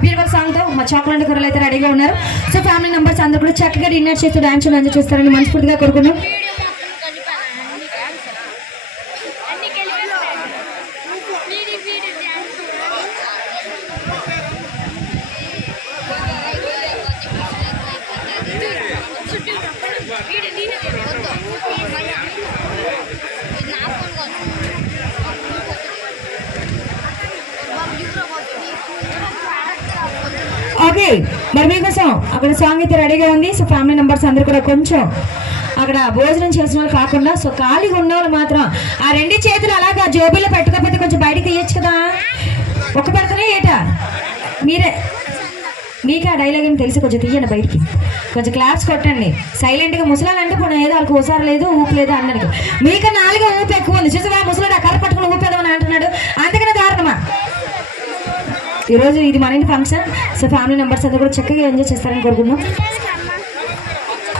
అభ్యర్థుల సాంగ్తో మా చాక్లెట్ కూరలు అయితే రెడీగా ఉన్నారు సో ఫ్యామిలీ మెంబర్స్ అందరూ కూడా చక్కగా డిన్నర్ చేస్తూ డాన్స్ ఎంజాయ్ చేస్తారని మనస్ఫూర్తిగా కోరుకున్నాం ఓకే మరి మీకోసం అక్కడ సాంగ్ అయితే రెడీగా ఉంది. సో ఫ్యామిలీ మెంబర్స్ అందరు కూడా కొంచెం అక్కడ భోజనం చేసిన వాళ్ళు కాకుండా సో ఖాళీగా ఉన్న వాళ్ళు మాత్రం ఆ రెండు చేతులు అలాగా జోబీలో పెట్టుకోకపోతే కొంచెం బయటకు తీయచ్చు కదా? ఒక పెడతనే ఏటా? మీరే. మీకు ఆ డైలాగ్ ఏమి తెలిసి? కొంచెం తీయండి బయటికి. కొంచెం క్లాప్స్ కొట్టండి. సైలెంట్గా ముసలాలంటే పోనీ ఏదో వాళ్ళకి ఓసారి లేదు ఊపు లేదు అన్నది మీకు నాలుగు ఊపు ఎక్కువ ఉంది. చూసి ముసలాడు అక్కడ ఈరోజు ఇది మన ఇంటి ఫంక్షన్ సో ఫ్యామిలీ మెంబర్స్ అందరూ కూడా చక్కగా ఎంజాయ్ చేస్తారని కోరుకుందాం